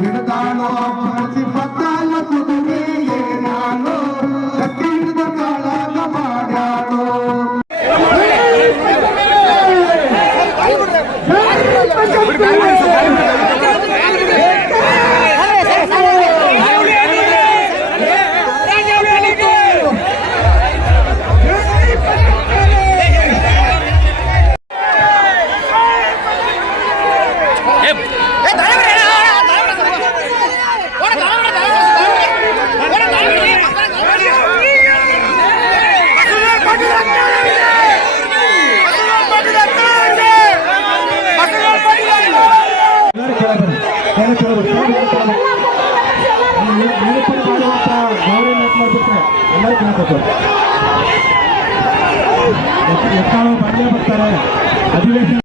ಹಿಡಿದಾಳೋ ಪ್ರತಿಪತ್ತಾಲ ಕುದುರೆ ಏನಾಳೋ ಕಟ್ಟಿ ಹಿಡಿದ ಕಾಳಾಗ ಮಾಡ್ಯಾಳೋ ಬರ್ತಾರೆ ಅಧಿವೇಶನ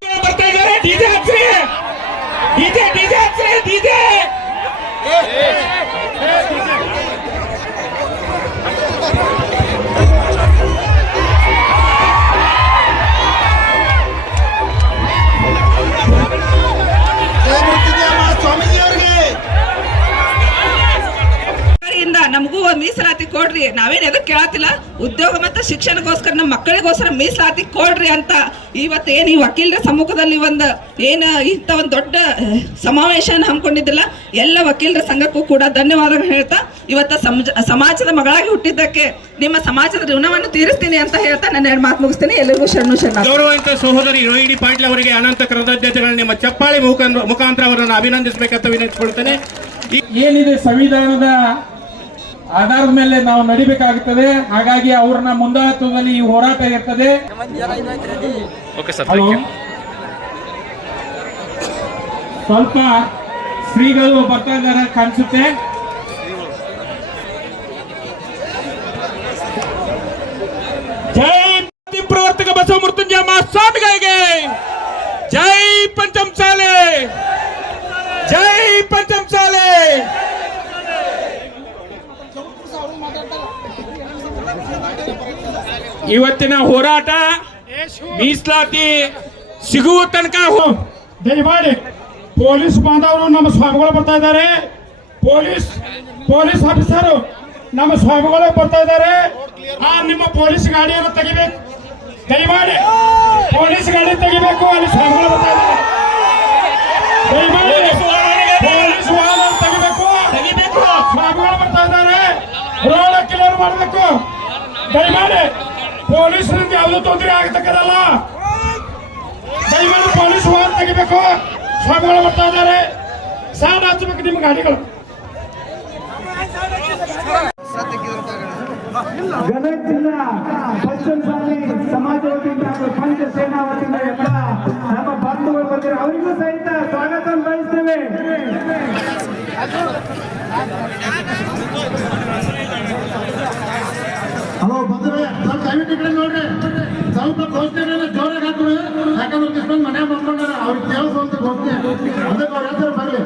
ನಮಗೂ ಮೀಸಲಾತಿ ಕೊಡ್ರಿ, ನಾವೇನ್ ಎದಕ್ ಕೇಳತ್ತಿಲ್ಲ, ಉದ್ಯೋಗ ಮತ್ತು ಶಿಕ್ಷಣಗೋಸ್ಕರ ನಮ್ಮ ಮಕ್ಕಳಿಗೋಸ್ಕರ ಮೀಸಲಾತಿ ಕೊಡ್ರಿ ಅಂತ ಇವತ್ತೇನು ಈ ವಕೀಲರ ಸಮ್ಮುಖದಲ್ಲಿ ಇಂಥ ಒಂದು ದೊಡ್ಡ ಸಮಾವೇಶ ಹಮ್ಮಿಕೊಂಡಿದ್ದಿಲ್ಲ. ಎಲ್ಲ ವಕೀಲರ ಸಂಘಕ್ಕೂ ಕೂಡ ಧನ್ಯವಾದಗಳು ಹೇಳ್ತಾ ಇವತ್ತ ಸಮಾಜದ ಮಗಳಾಗಿ ಹುಟ್ಟಿದ್ದಕ್ಕೆ ನಿಮ್ಮ ಸಮಾಜದ ಋಣವನ್ನು ತೀರಿಸ್ತೀನಿ ಅಂತ ಹೇಳ್ತಾ ನನ್ನ ಎರಡು ಮಾತು ಮುಗಿಸ್ತೀನಿ. ಎಲ್ಲರಿಗೂ ಶರಣು. ಗೌರವಂತ ಸಹೋದರಿ ರೋಹಿಣಿ ಪಾಟೀಲ್ ಅವರಿಗೆ ಅನಂತ ಕೃತಜ್ಞತೆಗಳು. ನಿಮ್ಮ ಚಪ್ಪಾಳಿ ಮುಖಾಂತರ ಅವರನ್ನು ಅಭಿನಂದಿಸಬೇಕಂತ ವಿನಂತಿಸಿಕೊಳ್ತೇನೆ. ಏನಿದೆ ಸಂವಿಧಾನದ ಆಧಾರದ ಮೇಲೆ ನಾವು ನಡಿಬೇಕಾಗುತ್ತದೆ. ಹಾಗಾಗಿ ಅವ್ರನ್ನ ಮುಂದಾಳತ್ವದಲ್ಲಿ ಈ ಹೋರಾಟ ಇರ್ತದೆ. ಸ್ವಲ್ಪ ಶ್ರೀಗಳು ಬರ್ತಾ ಇದ್ದಾರೆ ಕಾಣಿಸುತ್ತೆ. ಜೈ ಪ್ರವರ್ತಕ ಬಸವ ಮೃತ್ಯುಂಜಯ ಮಹಾಸ್ವಾಮಿಗಳಿಗೆ ಜೈ ಪಂಚಮಸಾಲೆ, ಜೈ ಪಂಚಮಸಾಲೆ. ಇವತ್ತಿನ ಹೋರಾಟ ಮೀಸಲಾತಿ ಸಿಗುವ ತನಕ ದಯಮಾಡಿ ಪೊಲೀಸ್ ಬಾಂಧವರು ನಮ್ಮ ಸ್ವಾಮಿಗಳು ಬರ್ತಾ ಇದ್ದಾರೆ. ಪೊಲೀಸ್ ಆಫೀಸರ್ ನಮ್ಮ ಸ್ವಾಮಿಗಳು ಬರ್ತಾ ಇದ್ದಾರೆ. ನಿಮ್ಮ ಪೊಲೀಸ್ ಗಾಡಿಯನ್ನು ತೆಗಿಬೇಕು, ದಯಮಾಡಿ ಪೊಲೀಸ್ ಗಾಡಿ ತೆಗಿಬೇಕು. ಅಲ್ಲಿ ಸ್ವಾಮಿಗಳು ಬರ್ತಾ ಇದ್ದಾರೆ. ದಯಮಾಡಿ ಪೊಲೀಸ್ ವಾಹನ ತೆಗಿಬೇಕು. ಸ್ವಾಮಿಗಳು ಬರ್ತಾ ಇದ್ದಾರೆ. ರೋಡ್ ಕ್ಲಿಯರ್ ಮಾಡಬೇಕು. ದಯಮಾಡಿ ಪೊಲೀಸರಿಂದ ಯಾವುದೂ ತೊಂದರೆ ಆಗತಕ್ಕದಲ್ಲ. ದಯಮಾಡಿ ಪೊಲೀಸ್ ವಾಹನ ತೆಗಿಬೇಕು. ಸ್ವಾಮಿಗಳು ಬರ್ತಾ ಇದ್ದಾರೆ. ಸಾಲ ಹಚ್ಚಬೇಕು ನಿಮ್ಮ ಗಾಡಿಗಳು. ಗದಗ ಜಿಲ್ಲಾ ಪಂಚಮಸಾಲಿ ಸಮಾಜ ವತಿಯಿಂದ ಹಾಗೂ ಪಂಚಸೇನಾ ವತಿಯಿಂದ ಎಲ್ಲ ನಮ್ಮ ಬಂಧುಗಳು ಬಂದಿದ್ದಾರೆ. ಅವರಿಗೂ ಸಹಿತ ಸ್ವಾಗತ ಬಯಸ್ತೇವೆ. ಹಲೋ ಬಂಧುಗಳೇ, ಸ್ವಲ್ಪ ದಯವಿಟ್ಟು ಕಡೆ ನೋಡ್ರಿ. ಸ್ವಲ್ಪ ಘೋಷಣೆ ಜೋರಾಗಿ ಹಾಕೋಣ. ಯಾಕಂದ್ರೆ ಮನೆ ಮಾಡ್ಕೊಂಡ್ರೆ ಅವ್ರಿಗೆ ಕೇಳಿಸುವಂತ ಘೋಷಣೆ ಅದಕ್ಕೆ ಅವ್ರ ಹೆಸರು ಬರಲಿ.